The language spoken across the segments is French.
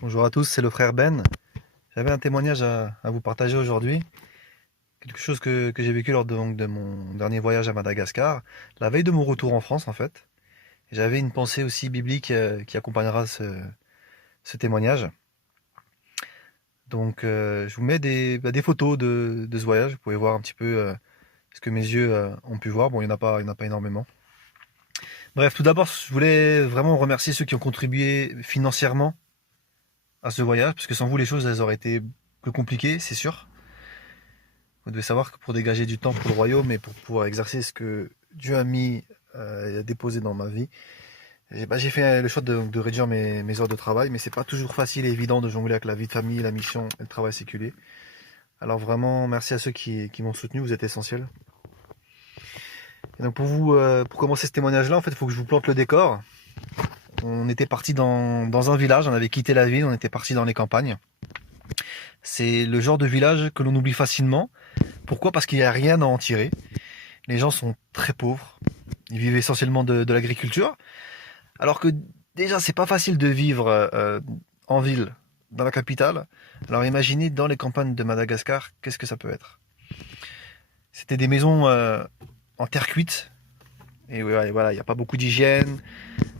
Bonjour à tous, c'est le frère Ben. J'avais un témoignage à vous partager aujourd'hui. Quelque chose que j'ai vécu lors de mon dernier voyage à Madagascar, la veille de mon retour en France en fait. J'avais une pensée aussi biblique qui accompagnera ce témoignage. Donc je vous mets des photos de ce voyage. Vous pouvez voir un petit peu ce que mes yeux ont pu voir. Bon, il y en a pas énormément. Bref, tout d'abord, je voulais vraiment remercier ceux qui ont contribué financièrement à ce voyage, parce que sans vous, les choses, elles auraient été plus compliquées, c'est sûr. Vous devez savoir que pour dégager du temps pour le royaume et pour pouvoir exercer ce que Dieu a mis et a déposé dans ma vie, j'ai fait le choix de réduire mes heures de travail, mais c'est pas toujours facile et évident de jongler avec la vie de famille, la mission et le travail séculier. Alors vraiment, merci à ceux qui m'ont soutenu, vous êtes essentiels. Et donc pour commencer ce témoignage-là, en fait, il faut que je vous plante le décor. On était parti dans un village, on avait quitté la ville, on était parti dans les campagnes. C'est le genre de village que l'on oublie facilement. Pourquoi? Parce qu'il n'y a rien à en tirer. Les gens sont très pauvres. Ils vivent essentiellement de l'agriculture. Alors que déjà, c'est pas facile de vivre en ville, dans la capitale. Alors imaginez dans les campagnes de Madagascar, qu'est-ce que ça peut être? C'était des maisons en terre cuite. Et ouais, voilà, il n'y a pas beaucoup d'hygiène.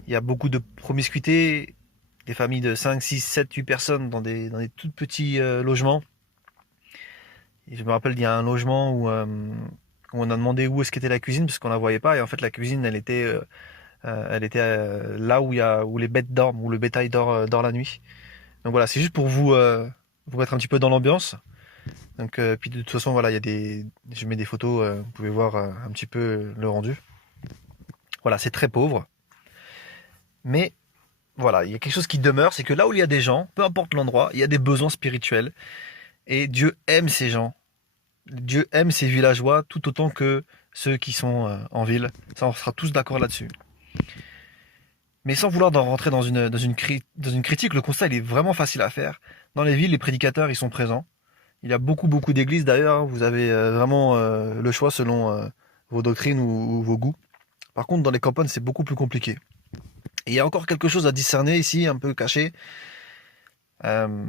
Il y a beaucoup de promiscuité. Des familles de 5, 6, 7, 8 personnes dans des tout petits logements. Et je me rappelle, il y a un logement où on a demandé où est-ce qu'était la cuisine parce qu'on la voyait pas. Et en fait, la cuisine, elle était là où les bêtes dorment, où le bétail dort la nuit. Donc voilà, c'est juste pour vous mettre un petit peu dans l'ambiance. Donc puis de toute façon, voilà, je mets des photos, vous pouvez voir un petit peu le rendu. Voilà, c'est très pauvre, mais voilà, il y a quelque chose qui demeure, c'est que là où il y a des gens, peu importe l'endroit, il y a des besoins spirituels et Dieu aime ces gens. Dieu aime ces villageois tout autant que ceux qui sont en ville. Ça, on sera tous d'accord là-dessus. Mais sans vouloir rentrer dans une critique, le constat il est vraiment facile à faire. Dans les villes, les prédicateurs ils sont présents. Il y a beaucoup d'églises d'ailleurs. Vous avez vraiment le choix selon vos doctrines ou vos goûts. Par contre, dans les campagnes, c'est beaucoup plus compliqué. Et il y a encore quelque chose à discerner ici, un peu caché. Euh,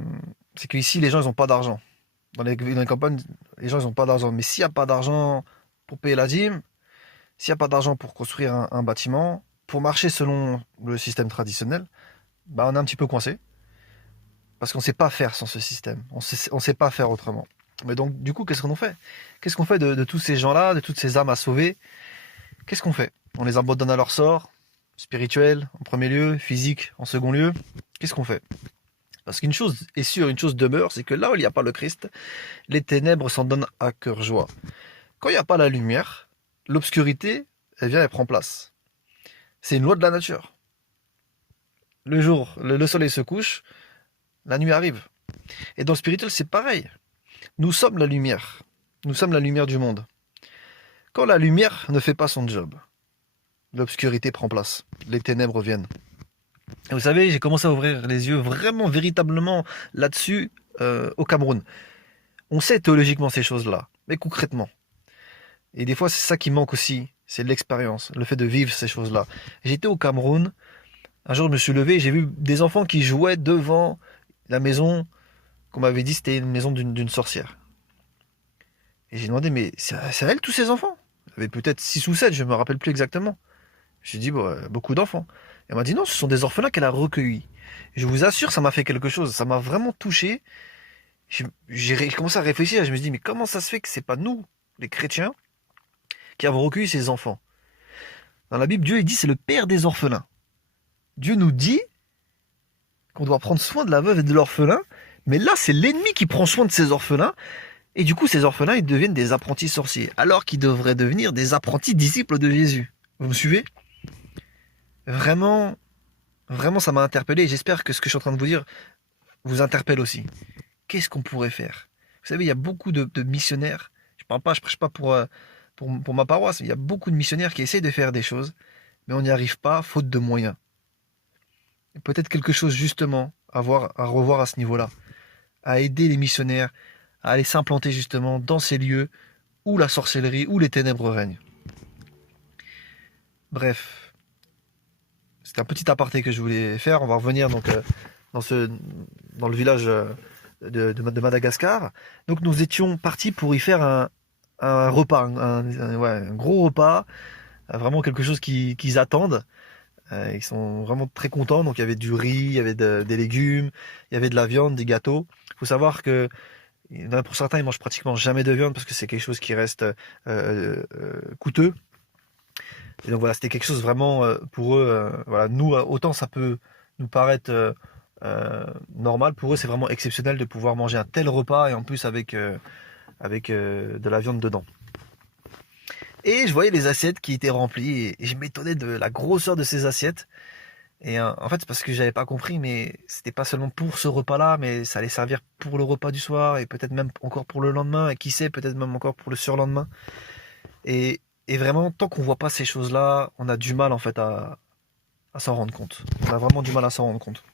c'est qu'ici, les gens ils n'ont pas d'argent. Dans les campagnes, les gens ils n'ont pas d'argent. Mais s'il n'y a pas d'argent pour payer la dîme, s'il n'y a pas d'argent pour construire un bâtiment, pour marcher selon le système traditionnel, bah on est un petit peu coincé. Parce qu'on ne sait pas faire sans ce système. On sait pas faire autrement. Mais donc, du coup, qu'est-ce qu'on fait? Qu'est-ce qu'on fait de tous ces gens-là, de toutes ces âmes à sauver? Qu'est-ce qu'on fait? On les abandonne à leur sort, spirituel en premier lieu, physique en second lieu. Qu'est-ce qu'on fait? Parce qu'une chose est sûre, une chose demeure, c'est que là où il n'y a pas le Christ, les ténèbres s'en donnent à cœur joie. Quand il n'y a pas la lumière, l'obscurité, elle vient et prend place. C'est une loi de la nature. Le jour, le soleil se couche, la nuit arrive. Et dans le spirituel, c'est pareil. Nous sommes la lumière. Nous sommes la lumière du monde. Quand la lumière ne fait pas son job, l'obscurité prend place. Les ténèbres viennent. Et vous savez, j'ai commencé à ouvrir les yeux vraiment, véritablement là-dessus au Cameroun. On sait théologiquement ces choses-là, mais concrètement. Et des fois, c'est ça qui manque aussi. C'est l'expérience, le fait de vivre ces choses-là. J'étais au Cameroun. Un jour, je me suis levé et j'ai vu des enfants qui jouaient devant la maison qu'on m'avait dit c'était une maison d'une sorcière. Et j'ai demandé, mais c'est elle tous ces enfants? Il y avait peut-être 6 ou 7, je me rappelle plus exactement. J'ai dit, bon, beaucoup d'enfants. Elle m'a dit, non, ce sont des orphelins qu'elle a recueillis. Je vous assure, ça m'a fait quelque chose, ça m'a vraiment touché. J'ai commencé à réfléchir, et je me suis dit, mais comment ça se fait que c'est pas nous, les chrétiens, qui avons recueilli ces enfants? Dans la Bible, Dieu il dit, c'est le père des orphelins. Dieu nous dit qu'on doit prendre soin de la veuve et de l'orphelin, mais là, c'est l'ennemi qui prend soin de ces orphelins. Et du coup, ces orphelins, ils deviennent des apprentis sorciers, alors qu'ils devraient devenir des apprentis disciples de Jésus. Vous me suivez? Vraiment, vraiment, ça m'a interpellé et j'espère que ce que je suis en train de vous dire vous interpelle aussi. Qu'est-ce qu'on pourrait faire? Vous savez, il y a beaucoup de missionnaires. Je prêche pas pour ma paroisse. Il y a beaucoup de missionnaires qui essayent de faire des choses, mais on n'y arrive pas faute de moyens. Et peut-être quelque chose justement à revoir à ce niveau-là, à aider les missionnaires à aller s'implanter justement dans ces lieux où la sorcellerie, où les ténèbres règnent. Bref, c'est un petit aparté que je voulais faire. On va revenir donc dans ce dans le village de Madagascar. Donc nous étions partis pour y faire un repas, ouais, un gros repas, vraiment quelque chose qu'ils attendent. Ils sont vraiment très contents. Donc il y avait du riz, il y avait des légumes, il y avait de la viande, des gâteaux. Il faut savoir que pour certains, ils mangent pratiquement jamais de viande parce que c'est quelque chose qui reste coûteux. Et donc voilà, c'était quelque chose vraiment pour eux. Voilà, nous, autant ça peut nous paraître normal, pour eux, c'est vraiment exceptionnel de pouvoir manger un tel repas et en plus avec de la viande dedans. Et je voyais les assiettes qui étaient remplies et je m'étonnais de la grosseur de ces assiettes. Et en fait, c'est parce que j'avais pas compris, mais c'était pas seulement pour ce repas-là, mais ça allait servir pour le repas du soir et peut-être même encore pour le lendemain et qui sait, peut-être même encore pour le surlendemain. Et vraiment, tant qu'on voit pas ces choses-là, on a du mal en fait à s'en rendre compte. On a vraiment du mal à s'en rendre compte.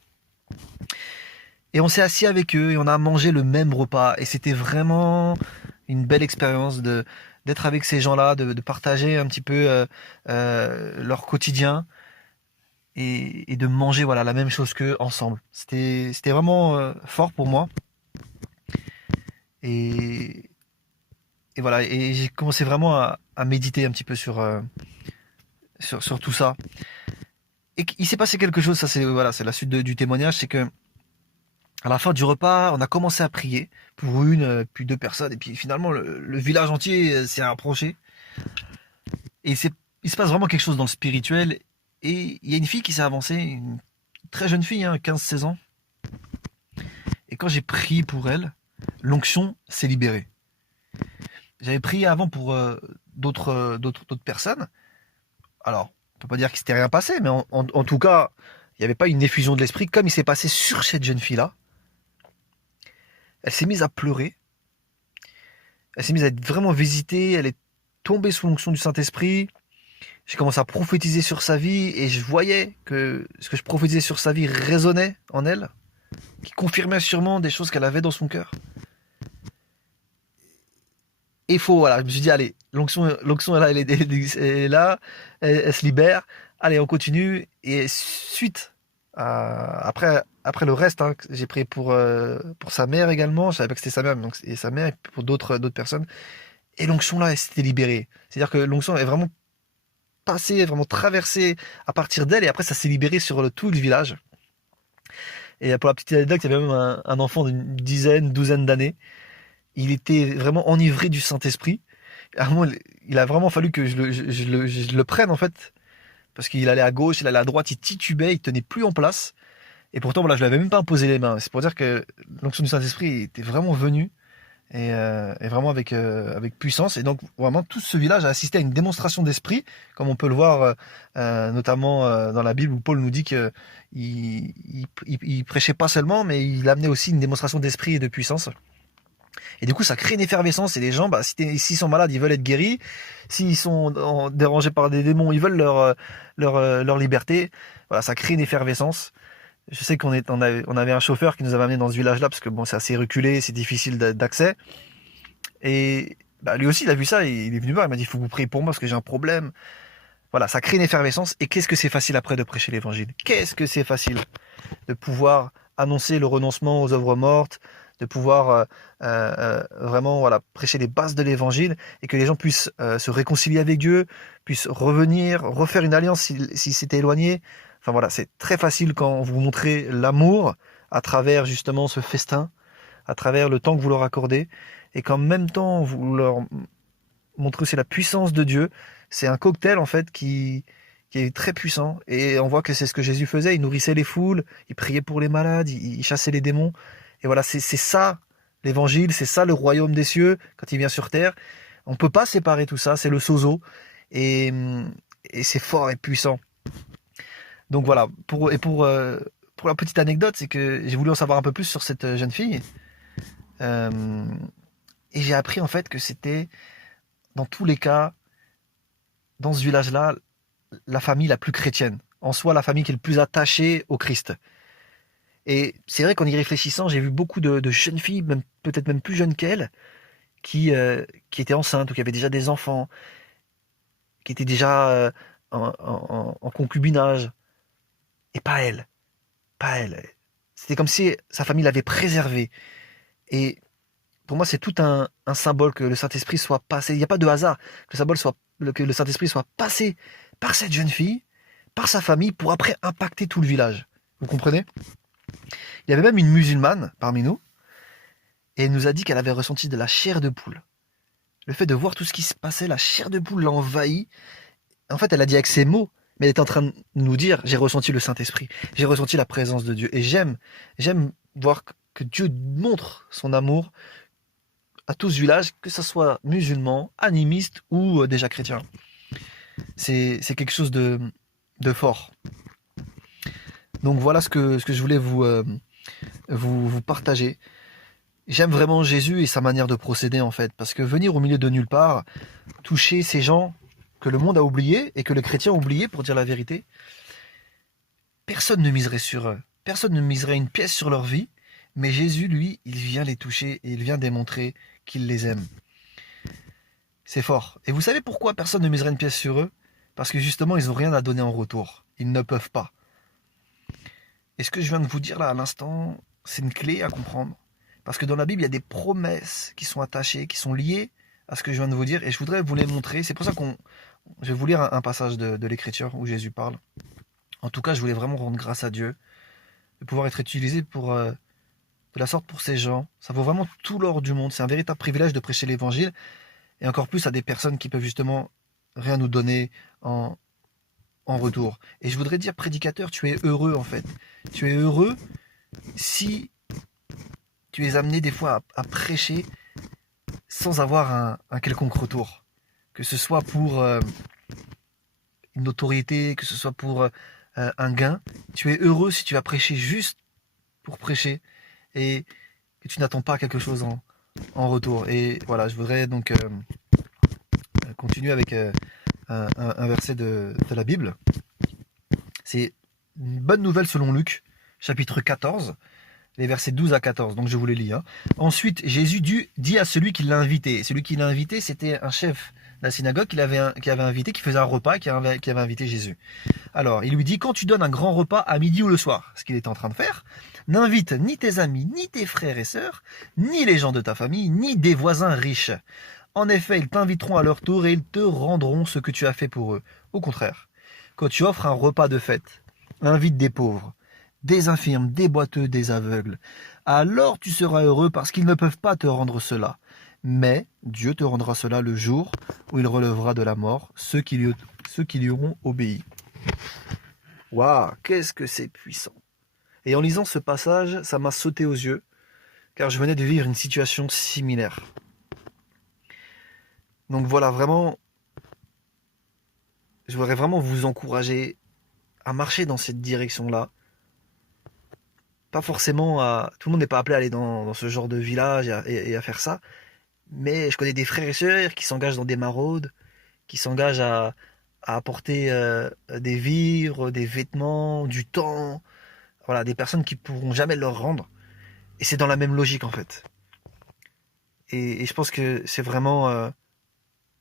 Et on s'est assis avec eux et on a mangé le même repas. Et c'était vraiment une belle expérience d'être avec ces gens-là, de partager un petit peu leur quotidien et de manger voilà la même chose qu'eux ensemble. C'était vraiment fort pour moi. Et, et voilà, et j'ai commencé vraiment à méditer un petit peu sur tout ça. Et il s'est passé quelque chose, ça c'est voilà, c'est la suite du témoignage, c'est que à la fin du repas, on a commencé à prier pour une, puis deux personnes, et puis finalement le village entier s'est approché. Et il se passe vraiment quelque chose dans le spirituel. Et il y a une fille qui s'est avancée, une très jeune fille, hein, 15-16 ans. Et quand j'ai prié pour elle, l'onction s'est libérée. J'avais prié avant pour d'autres personnes. Alors, on peut pas dire qu'il s'était rien passé, mais en tout cas, il n'y avait pas une effusion de l'esprit comme il s'est passé sur cette jeune fille-là. Elle s'est mise à pleurer. Elle s'est mise à être vraiment visitée. Elle est tombée sous l'onction du Saint-Esprit. J'ai commencé à prophétiser sur sa vie et je voyais que ce que je prophétisais sur sa vie résonnait en elle, qui confirmait sûrement des choses qu'elle avait dans son cœur. Et il faut, voilà, je me suis dit, allez, l'onction est là, elle est là, elle se libère. Allez, on continue. Et suite après le reste, hein, j'ai prié pour sa mère également. Je savais pas que c'était sa mère, donc, et sa mère, et pour d'autres personnes. Et l'onction là, elle s'était libérée. C'est-à-dire que l'onction est vraiment passée, vraiment traversée à partir d'elle, et après ça s'est libéré sur tout le village. Et pour la petite anecdote, il y avait même un enfant d'une douzaine d'années. Il était vraiment enivré du Saint-Esprit. À un moment, il a vraiment fallu que je le prenne en fait, parce qu'il allait à gauche, il allait à droite, il titubait, il tenait plus en place. Et pourtant, voilà, je l'avais même pas imposé les mains. C'est pour dire que l'onction du Saint-Esprit était vraiment venue et vraiment avec puissance. Et donc, vraiment, tout ce village a assisté à une démonstration d'esprit, comme on peut le voir notamment dans la Bible où Paul nous dit que il prêchait pas seulement, mais il amenait aussi une démonstration d'esprit et de puissance. Et du coup, ça crée une effervescence et les gens, bah, s'ils sont malades, ils veulent être guéris. S'ils sont dérangés par des démons, ils veulent leur liberté. Voilà, ça crée une effervescence. Je sais on avait un chauffeur qui nous avait amené dans ce village-là parce que bon, c'est assez reculé, c'est difficile d'accès. Et bah, lui aussi, il a vu ça, et il est venu voir, il m'a dit, il faut que vous priez pour moi parce que j'ai un problème. Voilà, ça crée une effervescence. Et qu'est-ce que c'est facile après de prêcher l'évangile? Qu'est-ce que c'est facile de pouvoir annoncer le renoncement aux œuvres mortes, de pouvoir vraiment voilà, prêcher les bases de l'évangile et que les gens puissent se réconcilier avec Dieu, puissent revenir, refaire une alliance s'ils s'étaient éloignés. Enfin voilà, c'est très facile quand vous montrez l'amour à travers justement ce festin, à travers le temps que vous leur accordez, et qu'en même temps vous leur montrez aussi la puissance de Dieu. C'est un cocktail en fait qui est très puissant, et on voit que c'est ce que Jésus faisait. Il nourrissait les foules, il priait pour les malades, il chassait les démons. Et voilà, c'est ça l'évangile, c'est ça le royaume des cieux quand il vient sur terre. On peut pas séparer tout ça, c'est le sozo, et, et c'est fort et puissant. Donc voilà, pour la petite anecdote, c'est que j'ai voulu en savoir un peu plus sur cette jeune fille. Euh, et j'ai appris en fait que c'était, dans tous les cas, dans ce village-là, la famille la plus chrétienne. En soi, la famille qui est le plus attachée au Christ. Et c'est vrai qu'en y réfléchissant, j'ai vu beaucoup de jeunes filles, même peut-être même plus jeunes qu'elles, qui étaient enceintes ou qui avaient déjà des enfants, qui étaient déjà en concubinage. Et pas elle. Pas elle. C'était comme si sa famille l'avait préservé. Et pour moi, c'est tout un symbole que le Saint-Esprit soit passé. Il n'y a pas de hasard que le Saint-Esprit soit passé par cette jeune fille, par sa famille, pour après impacter tout le village. Vous comprenez? Il y avait même une musulmane parmi nous, et elle nous a dit qu'elle avait ressenti de la chair de poule. Le fait de voir tout ce qui se passait, la chair de poule l'a envahi. En fait, elle a dit avec ses mots, mais elle est en train de nous dire, j'ai ressenti le Saint-Esprit, j'ai ressenti la présence de Dieu. Et j'aime voir que Dieu montre son amour à tout ce village, que ce soit musulman, animiste ou déjà chrétien. C'est quelque chose de fort. Donc voilà ce que je voulais vous partager. J'aime vraiment Jésus et sa manière de procéder en fait, parce que venir au milieu de nulle part, toucher ces gens que le monde a oubliés et que les chrétiens ont oubliés, pour dire la vérité, personne ne miserait sur eux, personne ne miserait une pièce sur leur vie, mais Jésus, lui, il vient les toucher et il vient démontrer qu'il les aime. C'est fort. Et vous savez pourquoi personne ne miserait une pièce sur eux? Parce que justement, ils n'ont rien à donner en retour. Ils ne peuvent pas. Et ce que je viens de vous dire là à l'instant, c'est une clé à comprendre. Parce que dans la Bible, il y a des promesses qui sont attachées, qui sont liées à ce que je viens de vous dire. Et je voudrais vous les montrer. C'est pour ça je vais vous lire un passage de l'Écriture où Jésus parle. En tout cas, je voulais vraiment rendre grâce à Dieu de pouvoir être utilisé de la sorte pour ces gens. Ça vaut vraiment tout l'or du monde. C'est un véritable privilège de prêcher l'Évangile. Et encore plus à des personnes qui peuvent justement rien nous donner en retour. Et je voudrais dire, prédicateur, tu es heureux en fait. Tu es heureux si tu es amené des fois à prêcher sans avoir un quelconque retour. Que ce soit pour une autorité, que ce soit pour un gain. Tu es heureux si tu vas prêcher juste pour prêcher et que tu n'attends pas quelque chose en retour. Et voilà, je voudrais donc continuer avec un verset de la Bible. C'est une bonne nouvelle selon Luc, chapitre 14, les versets 12 à 14. Donc je vous les lis. Ensuite, Jésus dit à celui qui l'a invité. Celui qui l'a invité, c'était un chef de la synagogue qui avait invité, qui faisait un repas, qui avait invité Jésus. Alors, il lui dit, quand tu donnes un grand repas à midi ou le soir, ce qu'il était en train de faire, n'invite ni tes amis, ni tes frères et sœurs, ni les gens de ta famille, ni des voisins riches. En effet, ils t'inviteront à leur tour et ils te rendront ce que tu as fait pour eux. Au contraire, quand tu offres un repas de fête, invite des pauvres, des infirmes, des boiteux, des aveugles. Alors tu seras heureux parce qu'ils ne peuvent pas te rendre cela. Mais Dieu te rendra cela le jour où il relèvera de la mort ceux qui lui auront obéi. Waouh, qu'est-ce que c'est puissant! Et en lisant ce passage, ça m'a sauté aux yeux, car je venais de vivre une situation similaire. Donc voilà, vraiment, je voudrais vraiment vous encourager à marcher dans cette direction-là. Pas forcément tout le monde n'est pas appelé à aller dans ce genre de village et à faire ça. Mais je connais des frères et sœurs qui s'engagent dans des maraudes, qui s'engagent à apporter des vivres, des vêtements, du temps. Voilà, des personnes qui pourront jamais leur rendre. Et c'est dans la même logique en fait. Et je pense que c'est vraiment...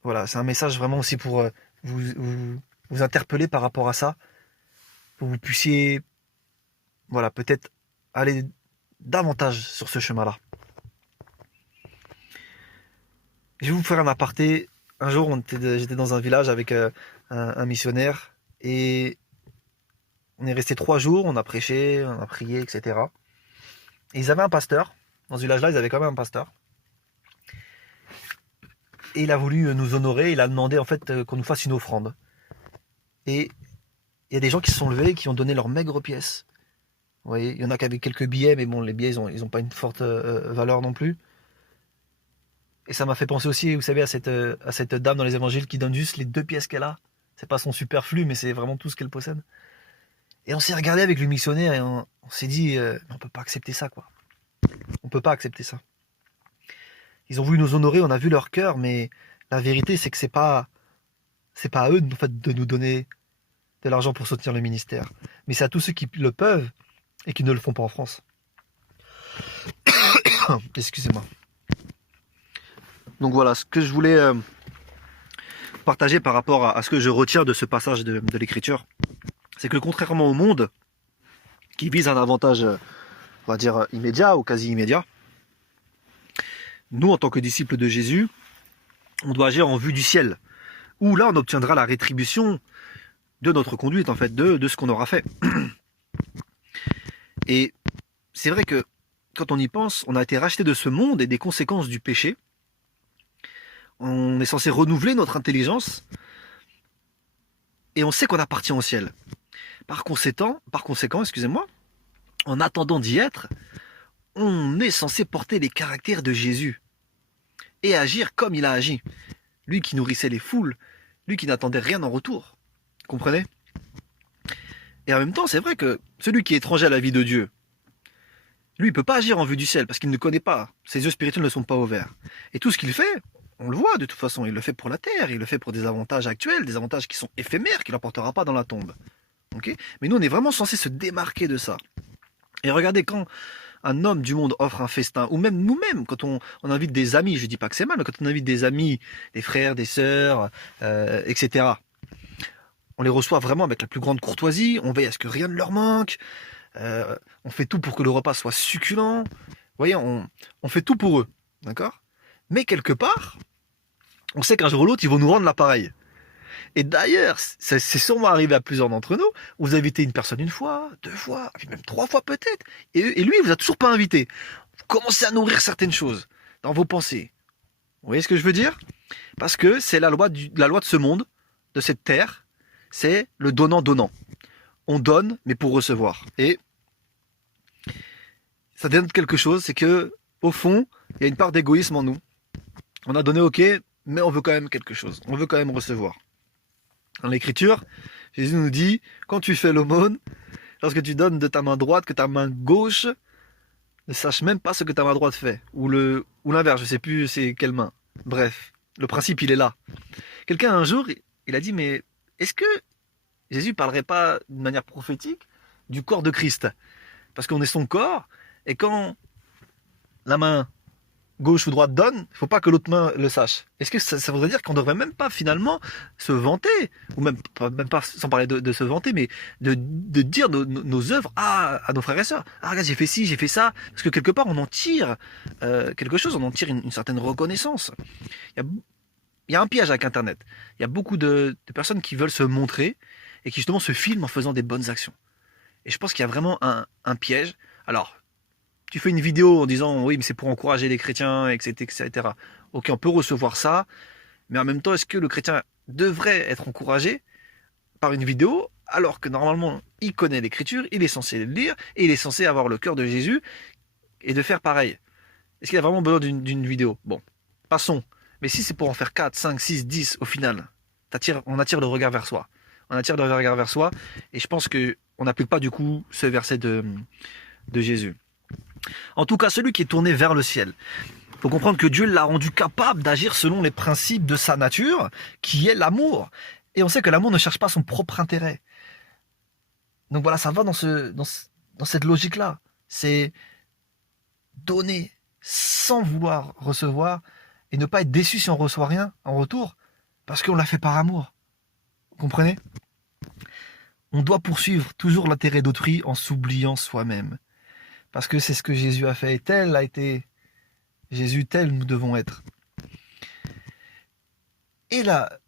voilà, c'est un message vraiment aussi pour vous interpeller par rapport à ça. Pour que vous puissiez, voilà, peut-être aller davantage sur ce chemin-là. Je vais vous faire un aparté. Un jour, j'étais dans un village avec un missionnaire et on est resté 3 jours, on a prêché, on a prié, etc. Et ils avaient un pasteur. Dans ce village-là, ils avaient quand même un pasteur. Et il a voulu nous honorer, il a demandé en fait qu'on nous fasse une offrande. Et il y a des gens qui se sont levés, qui ont donné leurs maigres pièces. Vous voyez, il y en a qui avaient quelques billets, mais bon, les billets, ils ont pas une forte valeur non plus. Et ça m'a fait penser aussi, vous savez, à cette dame dans les évangiles qui donne juste les 2 pièces qu'elle a. C'est pas son superflu, mais c'est vraiment tout ce qu'elle possède. Et on s'est regardé avec le missionnaire et on s'est dit, on peut pas accepter ça, quoi. On peut pas accepter ça. Ils ont voulu nous honorer, on a vu leur cœur, mais la vérité, c'est que c'est pas à eux, en fait, de nous donner de l'argent pour soutenir le ministère. Mais c'est à tous ceux qui le peuvent et qui ne le font pas en France. Excusez-moi. Donc voilà, ce que je voulais partager par rapport à ce que je retire de ce passage de l'Écriture, c'est que contrairement au monde, qui vise un avantage on va dire, immédiat ou quasi immédiat. Nous, en tant que disciples de Jésus, on doit agir en vue du ciel, où là, on obtiendra la rétribution de notre conduite, en fait, de ce qu'on aura fait. Et c'est vrai que, quand on y pense, on a été racheté de ce monde et des conséquences du péché. On est censé renouveler notre intelligence, et on sait qu'on appartient au ciel. Par conséquent, excusez-moi, en attendant d'y être, on est censé porter les caractères de Jésus et agir comme il a agi. Lui qui nourrissait les foules, lui qui n'attendait rien en retour. Comprenez? Et en même temps, c'est vrai que celui qui est étranger à la vie de Dieu, lui, il ne peut pas agir en vue du ciel parce qu'il ne connaît pas. Ses yeux spirituels ne sont pas ouverts. Et tout ce qu'il fait, on le voit de toute façon, il le fait pour la terre, il le fait pour des avantages actuels, des avantages qui sont éphémères, qu'il n'emportera pas dans la tombe. Okay? Mais nous, on est vraiment censé se démarquer de ça. Et regardez, quand un homme du monde offre un festin, ou même nous-mêmes, quand on invite des amis, je dis pas que c'est mal, mais quand on invite des amis, des frères, des sœurs, etc., on les reçoit vraiment avec la plus grande courtoisie, on veille à ce que rien ne leur manque, on fait tout pour que le repas soit succulent, vous voyez, on fait tout pour eux, d'accord? Mais quelque part, on sait qu'un jour ou l'autre, ils vont nous rendre l'appareil. Et d'ailleurs, c'est sûrement arrivé à plusieurs d'entre nous. Vous invitez une personne une fois, 2 fois, puis même 3 fois peut-être. Et lui, il vous a toujours pas invité. Vous commencez à nourrir certaines choses dans vos pensées. Vous voyez ce que je veux dire? Parce que c'est la loi de ce monde, de cette terre. C'est le donnant-donnant. On donne, mais pour recevoir. Et ça dénote quelque chose, c'est que au fond, il y a une part d'égoïsme en nous. On a donné, ok, mais on veut quand même quelque chose. On veut quand même recevoir. Dans l'Écriture, Jésus nous dit, quand tu fais l'aumône, lorsque tu donnes de ta main droite, que ta main gauche ne sache même pas ce que ta main droite fait. Ou l'inverse, je ne sais plus c'est quelle main. Bref, le principe, il est là. Quelqu'un, un jour, il a dit, mais est-ce que Jésus ne parlerait pas d'une manière prophétique du corps de Christ? Parce qu'on est son corps, et quand la main gauche ou droite donne, il ne faut pas que l'autre main le sache. Est-ce que ça voudrait dire qu'on ne devrait même pas finalement se vanter, ou même pas sans parler de se vanter, mais de dire nos œuvres à nos frères et sœurs. Ah regarde, j'ai fait ci, j'ai fait ça, parce que quelque part on en tire quelque chose, on en tire une certaine reconnaissance. Il y a un piège avec Internet. Il y a beaucoup de personnes qui veulent se montrer et qui justement se filment en faisant des bonnes actions. Et je pense qu'il y a vraiment un piège. Alors, tu fais une vidéo en disant oui mais c'est pour encourager les chrétiens, etc. Ok, on peut recevoir ça, mais en même temps, est-ce que le chrétien devrait être encouragé par une vidéo alors que normalement il connaît l'écriture, il est censé le lire et il est censé avoir le cœur de Jésus et de faire pareil? Est-ce qu'il a vraiment besoin d'une vidéo? Bon, passons. Mais si c'est pour en faire 4, 5, 6, 10 au final, on attire le regard vers soi. On attire le regard vers soi et je pense qu'on n'applique pas du coup ce verset de Jésus. En tout cas, celui qui est tourné vers le ciel. Il faut comprendre que Dieu l'a rendu capable d'agir selon les principes de sa nature, qui est l'amour. Et on sait que l'amour ne cherche pas son propre intérêt. Donc voilà, ça va dans cette logique-là. C'est donner sans vouloir recevoir et ne pas être déçu si on ne reçoit rien en retour, parce qu'on l'a fait par amour. Vous comprenez? On doit poursuivre toujours l'intérêt d'autrui en s'oubliant soi-même. Parce que c'est ce que Jésus a fait. Et tel a été Jésus, tel nous devons être. Et la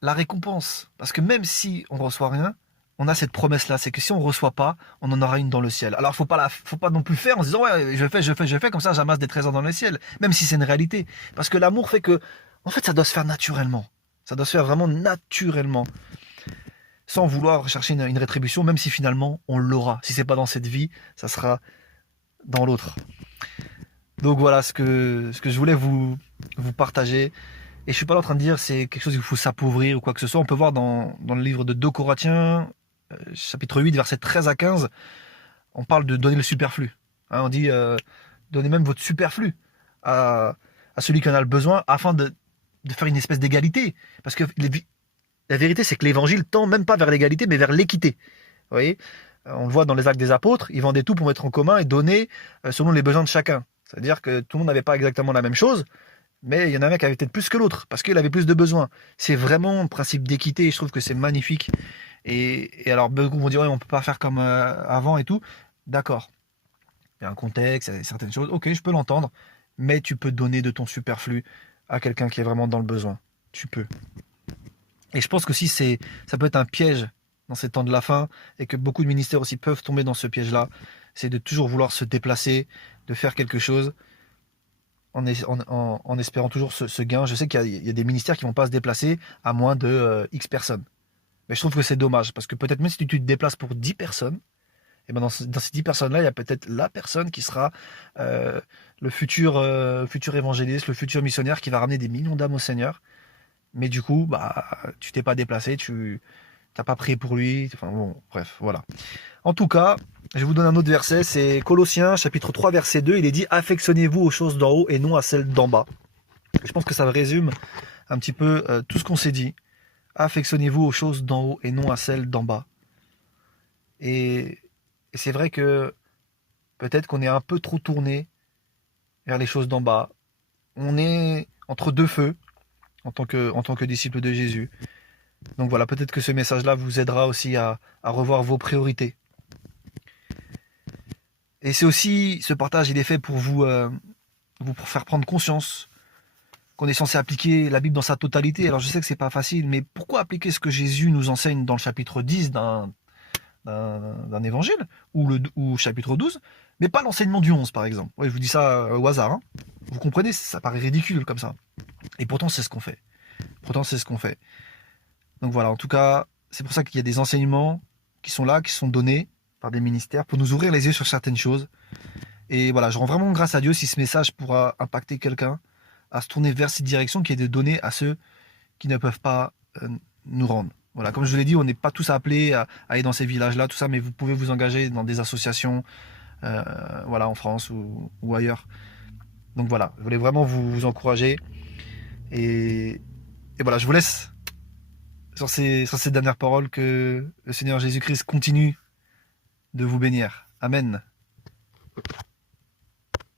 récompense. Parce que même si on ne reçoit rien, on a cette promesse-là. C'est que si on ne reçoit pas, on en aura une dans le ciel. Alors, faut pas non plus faire en se disant, ouais, je fais, comme ça, j'amasse des trésors dans le ciel. Même si c'est une réalité. Parce que l'amour fait que, en fait, ça doit se faire naturellement. Ça doit se faire vraiment naturellement. Sans vouloir chercher une rétribution, même si finalement, on l'aura. Si c'est pas dans cette vie, ça sera dans l'autre. Donc voilà ce que je voulais vous partager. Et je suis pas là en train de dire c'est quelque chose qu'il faut s'appauvrir ou quoi que ce soit. On peut voir dans le livre de 2 Corinthiens, chapitre 8, versets 13 à 15, on parle de donner le superflu. Hein, on dit donnez même votre superflu à celui qui en a le besoin afin de faire une espèce d'égalité. Parce que la vérité, c'est que l'évangile tend même pas vers l'égalité, mais vers l'équité. Vous voyez? On le voit dans les Actes des Apôtres, ils vendaient tout pour mettre en commun et donner selon les besoins de chacun. C'est-à-dire que tout le monde n'avait pas exactement la même chose, mais il y en avait qui avait peut-être plus que l'autre, parce qu'il avait plus de besoins. C'est vraiment un principe d'équité, et je trouve que c'est magnifique. Et alors, beaucoup vont dire, ouais, on ne peut pas faire comme avant et tout. D'accord. il y a un contexte, il y a certaines choses, ok, je peux l'entendre, mais tu peux donner de ton superflu à quelqu'un qui est vraiment dans le besoin. Tu peux. Et je pense que si ça peut être un piège dans ces temps de la fin, et que beaucoup de ministères aussi peuvent tomber dans ce piège-là, c'est de toujours vouloir se déplacer, de faire quelque chose, en espérant toujours ce gain. Je sais qu'il y a des ministères qui vont pas se déplacer à moins de X personnes. Mais je trouve que c'est dommage, parce que peut-être même si tu te déplaces pour 10 personnes, et ben dans ces 10 personnes-là, il y a peut-être la personne qui sera le futur évangéliste, le futur missionnaire qui va ramener des millions d'âmes au Seigneur. Mais du coup, bah, tu t'es pas déplacé, tu t'as pas prié pour lui. Enfin bon, bref, voilà. En tout cas, je vais vous donner un autre verset, c'est Colossiens chapitre 3 verset 2, il est dit affectionnez-vous aux choses d'en haut et non à celles d'en bas. Je pense que ça résume un petit peu tout ce qu'on s'est dit. Affectionnez-vous aux choses d'en haut et non à celles d'en bas. Et, et c'est vrai que peut-être qu'on est un peu trop tourné vers les choses d'en bas. On est entre deux feux en tant que disciple de Jésus. Donc voilà, peut-être que ce message-là vous aidera aussi à revoir vos priorités. Et c'est aussi, ce partage, il est fait pour vous faire prendre conscience qu'on est censé appliquer la Bible dans sa totalité. Alors je sais que c'est pas facile, mais pourquoi appliquer ce que Jésus nous enseigne dans le chapitre 10 d'un évangile, ou chapitre 12, mais pas l'enseignement du 11 par exemple. Ouais, je vous dis ça au hasard. Hein. Vous comprenez, ça paraît ridicule comme ça. Et pourtant c'est ce qu'on fait. Donc voilà, en tout cas, c'est pour ça qu'il y a des enseignements qui sont là, qui sont donnés par des ministères pour nous ouvrir les yeux sur certaines choses. Et voilà, je rends vraiment grâce à Dieu si ce message pourra impacter quelqu'un à se tourner vers cette direction qui est de donner à ceux qui ne peuvent pas nous rendre. Voilà, comme je vous l'ai dit, on n'est pas tous appelés à aller dans ces villages-là, tout ça, mais vous pouvez vous engager dans des associations, voilà, en France ou ailleurs. Donc voilà, je voulais vraiment vous encourager. Et, et voilà, je vous laisse sur ces dernières paroles, que le Seigneur Jésus-Christ continue de vous bénir. Amen.